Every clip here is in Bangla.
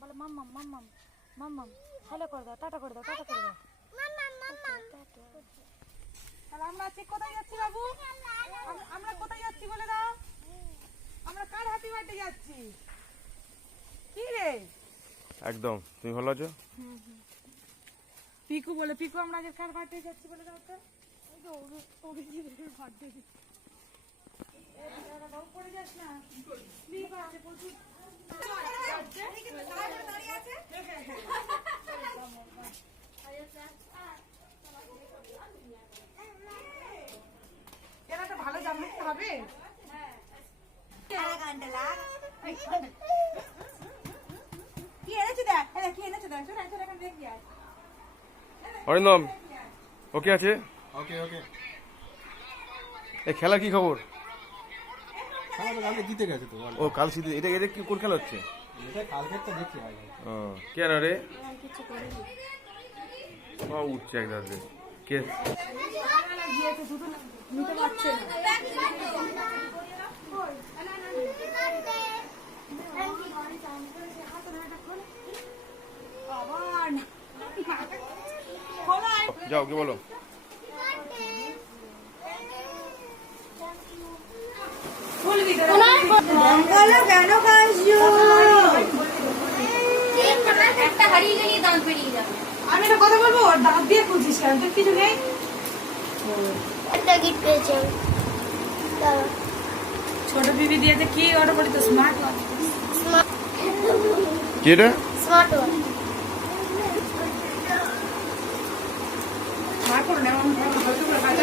বলে মাম্মাম মাম্মাম মাম্মাম হ্যালো করে দাও টাটা করে দাও টাটা করে দাও। তাহলে আমরা আজকে কোথায় যাচ্ছি বাবু? আম- আমরা কোথায় যাচ্ছি বলে দাও? আমরা কার হ্যাপি বার্থডে যাচ্ছি? কি রে? একদম তুমি ভালো আছো? পিকু বলে পিকু আমরা আজকে কার বার্থডে যাচ্ছি বলে দাও তো? বার্থডে পড়ে যাস না। প্রচুর এরা তো ভালো হবে। অরিন্দম ওকে আছে? ওকে ওকে। এই কি খবর? কালকে জিতে গেছে তো ও কাল শীতে এটা এটা কি কোন খেলা হচ্ছে? এটা কালকে তো দেখছি ও কে না রে ও উঠছে একদম কে? নিতে পারছে। যাও কি বলো খুলবি তো, একটা হারিয়ে গেলে দাঁত বেরিয়ে যাবে। আমি একটা কথা বলব? দাঁত দিয়ে খুঁজিস কেন? তোর কিছু নেই? একটা গিফট পেয়েছি। ছোট বিবি দিয়েছে কি অর্ডার করি তো স্মার্ট ওয়াচ স্মার্ট কি এটা স্মার্ট ওয়াচ স্মার্ট করে নেওয়া হয়তো করে কাজে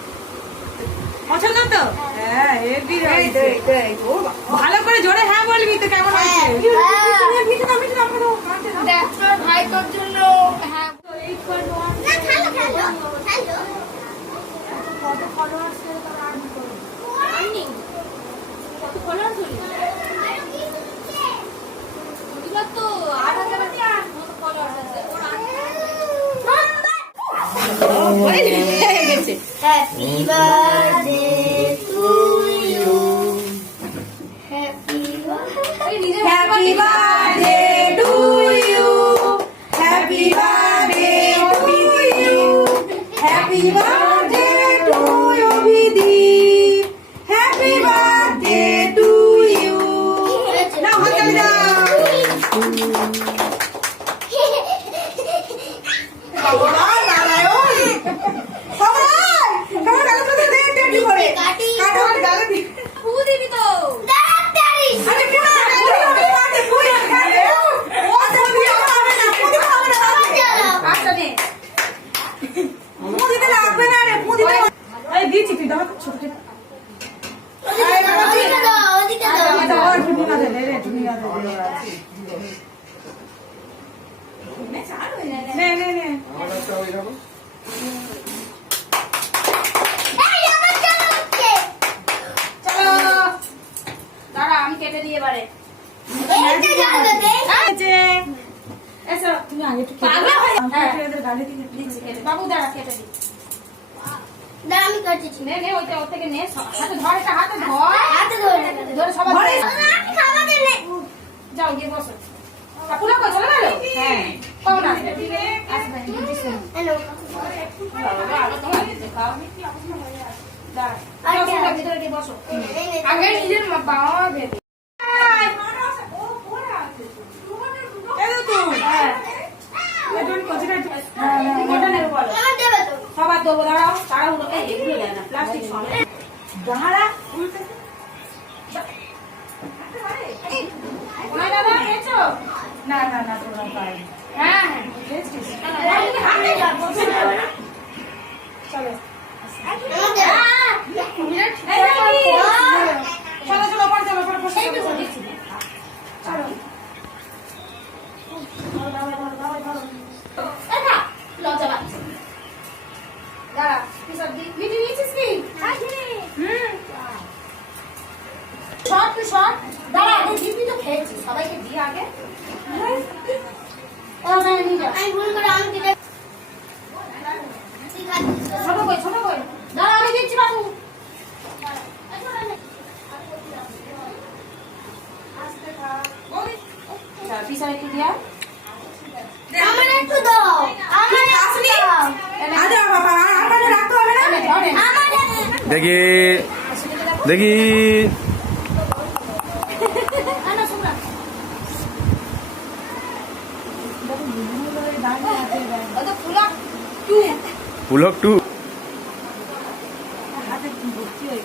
পছন্দ তো? হ্যাঁ ভালো করে জোরে হ্যাঁ বলবি তো কেমন হ্যাঁ। তোর ভাই তোর জন্য হ্যাঁ। কত। আর্নিং কত ফলোয়ার হলি ওগুলো তো আট হাজার মতো ফলোয়ার আছে ওর happy birthday to you happy birthday Happy birthday to you. Happy birthday to you. হয়ে- আমি হ্যাঁ। একটু এদের গালে দিকে দিচ্ছি বাবু দাঁড়া কেটে দি দাঁড়া আমি কাটছি। নে নে ওইটা ওর থেকে নে হাতে ধর এটা হাতে ধর। হাতে ধরে ধরে। সবার ধরে। আমি খাবার দিলে যাও গিয়ে বসো। কাকুলা কো চলে গেল? হ্যাঁ। কখন আসবে আসবে হ্যালো বাবা আলো তোমার দেখাও। দাঁড়া। যাও, ভিতরে গিয়ে বসো। আগে নিজের বাবা ভেবে এলো তুই হ্যাঁ এটা কচুটা ওটা নেবে বলো আমার দেবে তো সবার দেবো দাঁড়াও তাড়াহুড়ো এই এগুলো দেয় না প্লাস্টিক সমেত দাঁড়া উল্টে না না না তোরা পাই হ্যাঁ হ্যাঁ চলো। চলো চলো শর্ট দাঁড়া আগে দিবি তো খেয়েছিস সবাইকে দি আগে। ও না নিয়ে যা আমি ভুল করে আমি দিলে ছোট কই ছোট কই দাঁড়া আমি দিচ্ছি বাবু। আচ্ছা পিছনে দিয়া? আমার একটু দাও আমার একটু দাও। বাবা আর রাখতে হবে না? দেখি দেখি আনা শুনলাম ও তো ফুলা টু পুলক টু হয়ে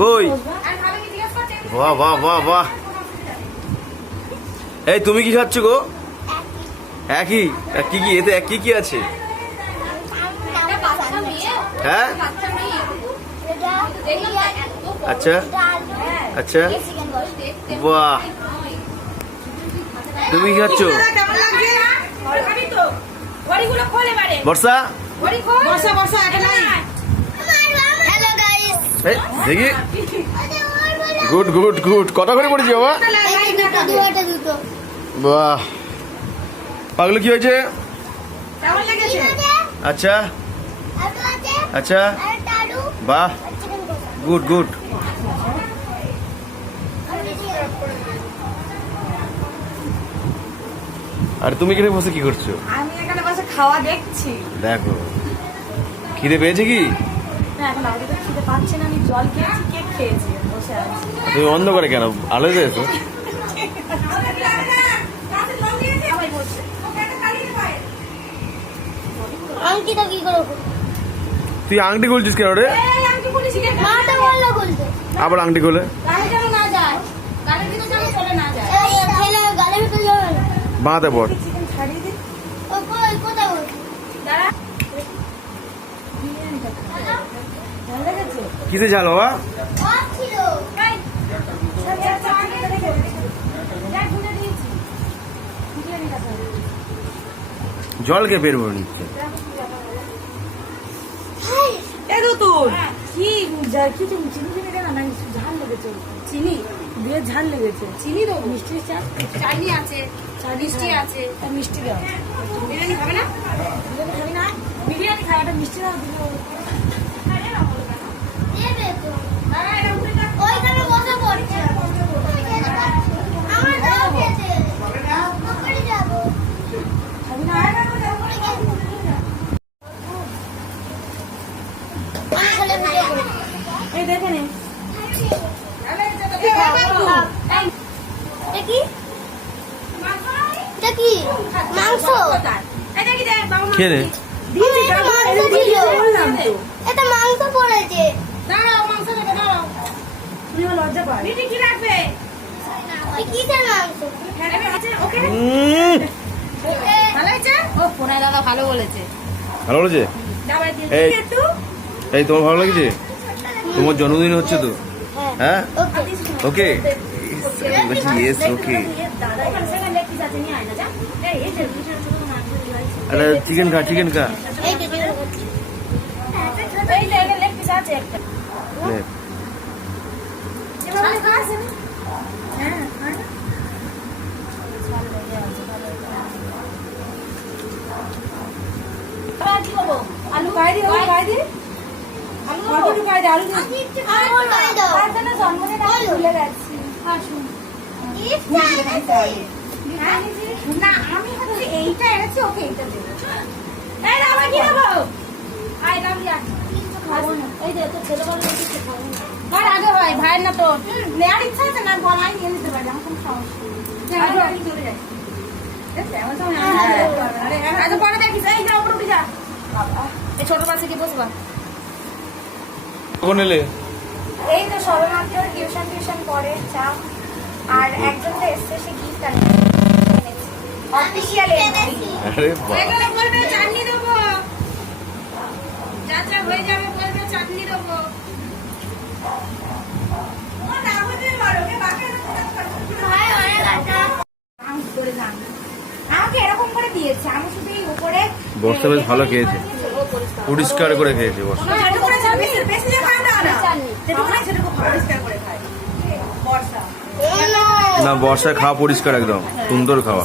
কই? বাহ বাহ বাহ। এই তুমি কি খাচ্ছ গো? একই? কি কি? এতে এক কি কি আছে? হ্যাঁ? এত বড়। আচ্ছা। আচ্ছা। বাহ। তুমি কি খাচ্ছ? বর্ষা? বড়ি খোল। বসা বসা একটা নাই। হ্যালো গাইস এই দেখি। Good good good. কটা করে পড়েছি বাবা? বাহ। পাগলো কি হয়েছে? আচ্ছা। আচ্ছা। আর বাহ। Good good. আর তুমি এখানে বসে কি করছ? আমি এখানে বসে খাওয়া দেখছি। দেখো। খিদে পেয়েছে কি? তুমি অন্ধ করে কেন আলো দিয়েছ আংটিটা কি করে তুই আংটি খুলছিস কেন রে মাটা বলল বলতে আবার আংটি খুলে গাড়ি যেন না যায় গাড়ির ভিতরে যেন চলে না যায় এই ছেলে গালে ভিতরে যাবে বাঁধে পর লেগেছে কিসে ঝাল বাবা ভাত ছিল এই, দেখ ভুলে দিয়েছি বিরিয়ানিটা খাব। জল খেয়ে বের করে নিচ্ছে এ দুতুল কি কি তুমি চিনি চিনি না ঝাল লেগেছে। চিনি? দিয়ে ঝাল লেগেছে। চিনি দেবো মিষ্টি চা চাইনি আছে মিষ্টি আছে। তা মিষ্টি দাও। বিরিয়ানি খাবে না? বিরিয়ানি খাবি না? বিরিয়ানি একটা মিষ্টি দাও দিলে দেবে তো দাঁড়া এটা উঠে যা ওইখানে বসে পড়ছে আমার দাও খেতে ওখানে যাব খাবি না ওখানে গেছে। আমি খেলে ভিডিও করি এই দেখে নে এটা কি? এটা কি? মাংস? এটা তারপর মাংস এটা ছিল। দিয়েছি বললাম তো। এটা মাংস পড়েছে দাঁড়াও মাংস দেবে দাঁড়াও। তুমি লজ্জা পাই মিটি কি রাখবে? কিসের মাংস? ওকে। ভালো হয়েছে? ও ফোনায় দাদা ভালো বলেছে। ভালো বলেছে? এই তোমার ভালো লাগছে? তোমার জন্মদিন হচ্ছে তো? হ্যাঁ। ওকে ওকে ইয়েস ওকে আরে চিকেন খা চিকেন খা। লেগ পিস আছে একটা নে। এবার খাস আলু খাই দি আলু খাই দি আলু আলু খাই দি আলু আমার করে দাও আর জন্মদিন ভুলে গেছি আসুন না আমি হচ্ছে এইটা এনেছি ওকে এইটা দেবো। এই আমার কি দেবো? আয় দাম দিয়া খাব না। এই যে তো ছেলে বলে কিছু খাব না। আর আগে হয় ভাইয়ের না তো নেওয়ার ইচ্ছা আছে? না বল আমি নিয়ে নিতে পারি আমার কোনো সমস্যা নেই। চলে যাই। আচ্ছা পরে দেখিস। এই যা উপরে যা। এই ছোট বাসে কি বসবা। কখন এলে? এই তো সবেমাত্র টিউশন টিউশন করে চা আর একজন তো এসছে সে গিফট আনছে অফিসিয়াল এন্ট্রি আরে বাহ। এখানে বলবে চাটনি দেবো। যাত্রা হয়ে যাবে বলবে চাটনি দেবো। ভাই অনেক আছে। আউট করে দাম আমাকে এরকম করে দিয়েছে আমি শুধু এই উপরে বর্ষা বেশ ভালো খেয়েছে। পরিষ্কার করে খেয়েছে বর্ষা যেটুকু করে খায়, বেশি বেশি দিয়ে খায় না বর্ষায় খাওয়া পরিষ্কার একদম। সুন্দর খাওয়া।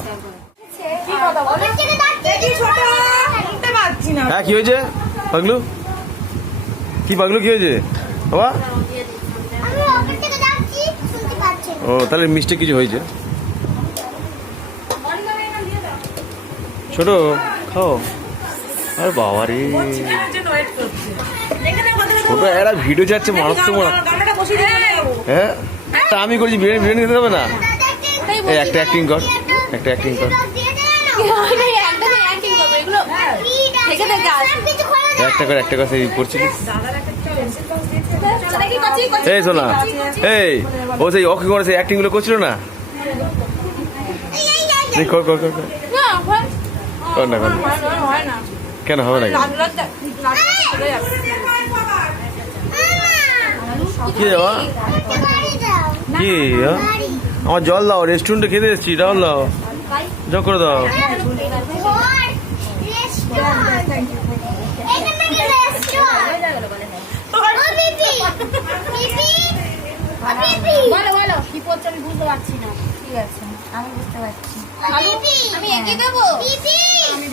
হ্যাঁ কি হয়েছে? পাগলু? কি পাগলু কি হয়েছে? বাবা? ও তাহলে মিষ্টি কিছু হয়েছে। ছোট খাও। আরে বাবা রে ছোট একটা ভিডিও যাচ্ছে মারাত্মক হ্যাঁ? তা আমি করছি বিরিয়ানি বিরিয়ানি খেতে হবে না? এই একটা অ্যাক্টিং কর একটা অ্যাক্টিং কর। যায় একটা করে একটা কথা করছিলিস এই শোনা। এই ও সেই ওকে করে সেই অ্যাক্টিংগুলো করছিল না? কর কর কর কর। না কর কেন হবে না? কি কি? আমার জল দাও রেস্টুরেন্টে খেতে এসেছি জল দাও। জল করে দাও। বলো বলো, কি আমি বুঝতে পারছি না। ঠিক আছে, আমি বুঝতে পারছি। আমি এঁকে দেবো?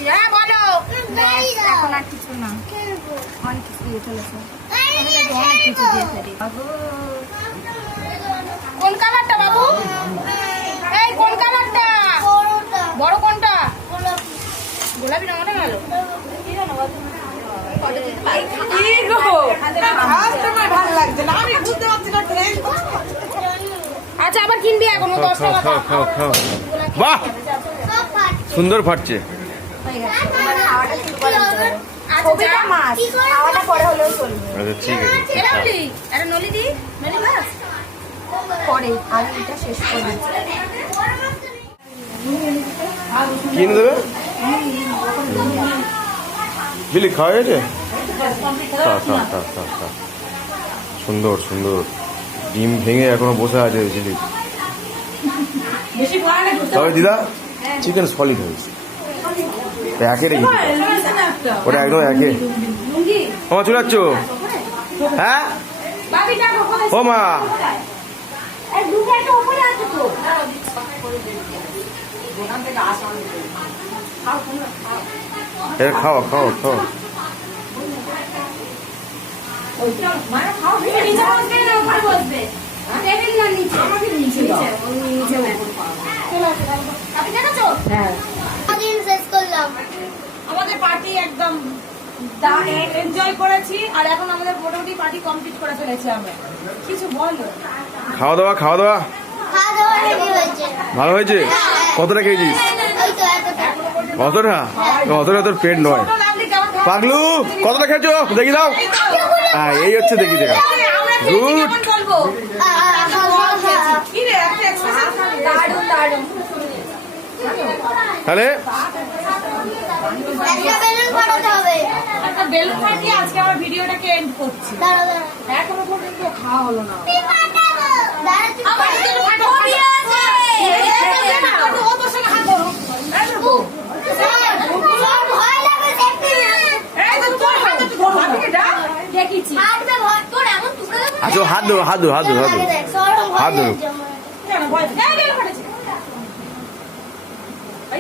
হ্যাঁ বলো। এখন আর কিছু না। অনেক কিছু দিয়ে ফেলেছে। অনেক কিছু দিয়ে ফেলি কোন কালারটা বাবু? এই কোন কালারটা? বড় কোনটা? গোলাপি। রঙটা ভালো। কি গো? কাস্টমার ভালো লাগছে না। আমি বুঝতে পারছি না ট্রেন আচ্ছা আবার কিনবি এখন ও বাহ! সুন্দর ফাটছে। আচ্ছা ঠিক আছে এটা নলি। এটা নলি দি? নলি মাছ? পরে আগে এটা শেষ করে কি এনে দেবে? বিলি খাওয়া খা সুন্দর সুন্দর। ডিম ভেঙে এখনও বসে আছে না তবে দিদা চিকেন সলিড হয়েছে একে রেখে ওটা একদম একে। ও চলে যাচ্ছ? হ্যাঁ? ও মা। এ, খাও খাও খাও। নিচে বসবে না উপরে বসবে টেবিল না নিচে আমাকে নিচে নিচে নিচে চলো আপনি দেখাচ্ছো দিন শেষ করলাম। আমাদের পার্টি একদম এনজয় করেছি আর এখন আমাদের মোটামুটি পার্টি কমপ্লিট করে ফেলেছি আমরা। কিছু বলো? খাওয়া দাওয়া খাওয়া দাওয়া? রেডি হয়েছে। ভালো হয়েছে? কতটা খেয়েছিস? কতটা? কতটা তোর পেট নয়। পাগলু কতটা খেয়েছো? দেখি দাও। হ্যাঁ এই হচ্ছে দেখি দেখা। গুড তাহলে? হাত ধরো হাত ধরো আচ্ছা, হাত ধরো হাত ধরো হাত ধরো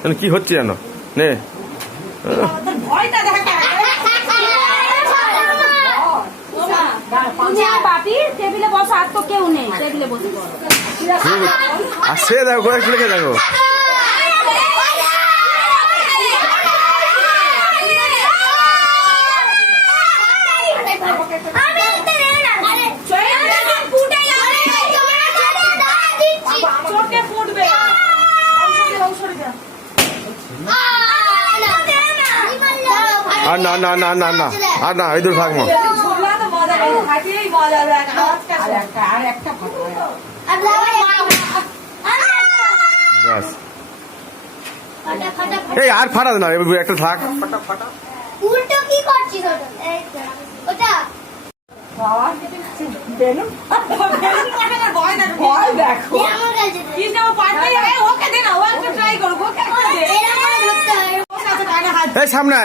কেন কি হচ্ছে জানো? নে। আর সে দেখো কয়েক দেখো। আর না না না না না। আর না ইঁদুর ভাঙবো এই আর ফাটাস না একটা থাক। সামনে